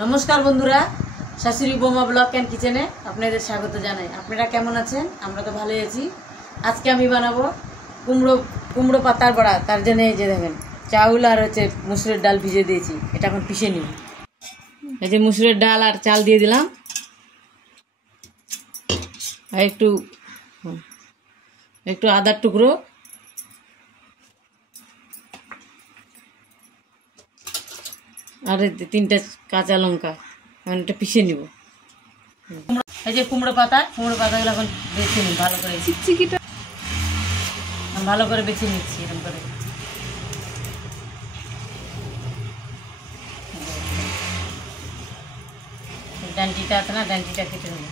नमस्कार बंधुरा शाশুড়ি बोमा blog and किचेने आपनादेर स्वागत जानाई। आपनारा केमन आछेन? आमरा तो भालोई आछि। आजके आमि बानाबो कुमड़ो पातार बड़ा। तार जन्य এই যে দেখেন চাউল আর হচ্ছে মুসুরের ডাল ভিজিয়ে দিয়েছি, এটা এখন পিষে নিব। এই যে মুসুরের ডাল আর চাল দিয়ে দিলাম, আর একটু আদার টুকরো, আর 3টা কাঁচা লঙ্কা এটা পিষে নিব। এই যে কুমড়ো পাতাগুলো এখন বেছে নিই ভালো করে, চিকচিকিটা ভালো করে বেছে নিচ্ছি এরকম করে। ডান্টিটা আছে না, ডান্টিটা কেটে নেব।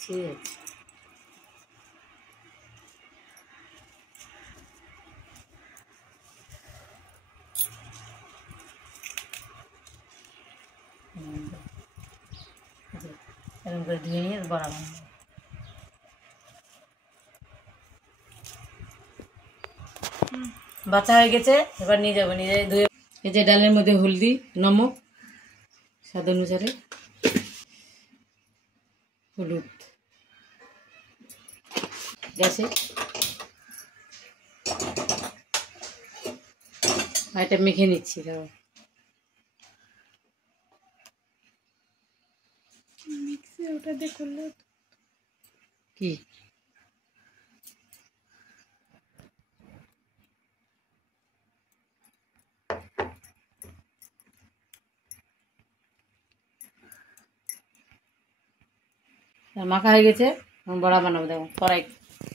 ঠিক আছে, এরকম করে ধুয়ে নিয়ে বড়া বানাবো। বাছা হয়ে গেছে, এবার নিয়ে যাবো, নিয়ে যাই ধুয়ে। এই যে ডালের মধ্যে হলদি, নমক, স্বাদ অনুসারে হলুদ, গ্যাসে এটা মেখে নিচ্ছি। ওটা দিয়ে করলে কি মাখা হয়ে গেছে, বড়া বানাবো। দেখো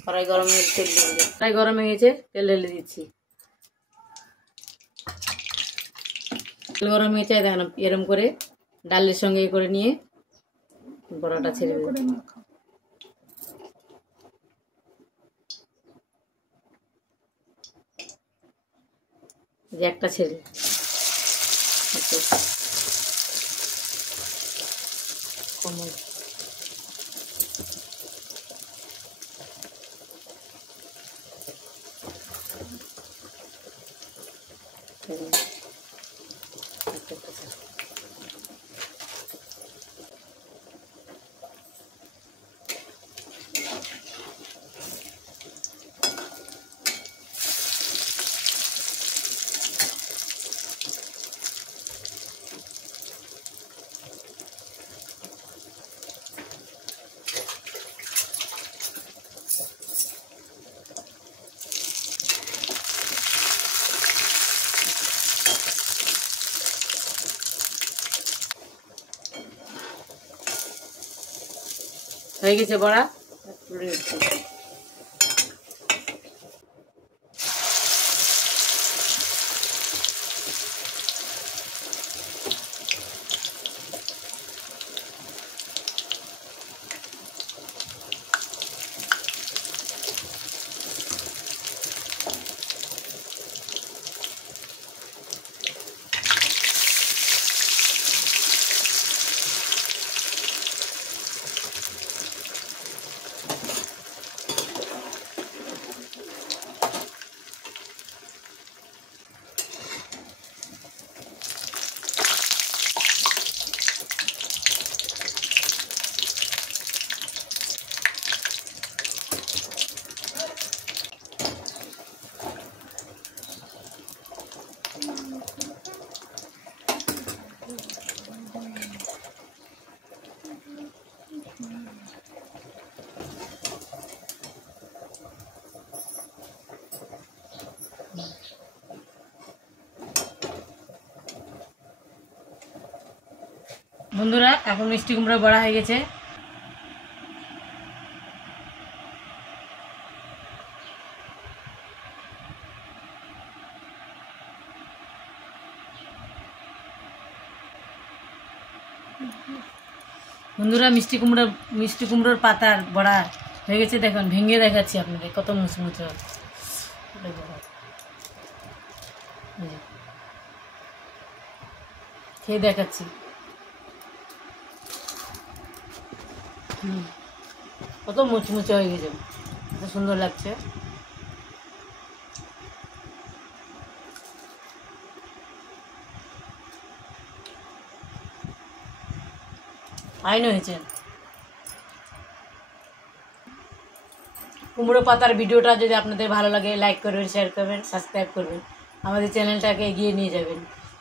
কড়াই গরম হয়ে তেল দিয়ে দিচ্ছি। কড়াই গরম হয়ে গেছে, তেল ঢেলে দিচ্ছি। তেল গরম হয়েছে, দেখেন এরকম করে ডালের সঙ্গে করে নিয়ে বড়াটা ছেড়ে দেবো। যে একটা ছেড়ে কমল হয়ে গেছে বড়া। তুলে নিচ্ছি। বন্ধুরা এখন মিষ্টি কুমড়া বড়া হয়ে গেছে। বন্ধুরা মিষ্টি কুমড়োর পাতার বড়া হয়ে গেছে। দেখুন ভেঙে দেখাচ্ছি আপনাদের কত মুচমুচে, খেয়ে দেখাচ্ছি। কত মুচমুচে হয়ে গেছে। এত সুন্দর লাগছে। ফাইন হয়েছে। কুমড়ো পাতার ভিডিওটা যদি আপনাদের ভালো লাগে লাইক করবেন, শেয়ার করবেন, সাবস্ক্রাইব করবেন, আমাদের চ্যানেলটাকে এগিয়ে নিয়ে যাবেন।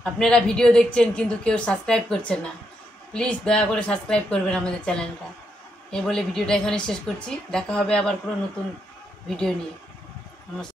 আপনারা ভিডিও দেখছেন কিন্তু কেউ সাবস্ক্রাইব করছেন না, প্লিজ দয়া করে সাবস্ক্রাইব করবেন আমাদের চ্যানেলটা। এই বলে ভিডিওটা এখানে শেষ করছি। দেখা হবে আবার কোনো নতুন ভিডিও নিয়ে। নমস্কার।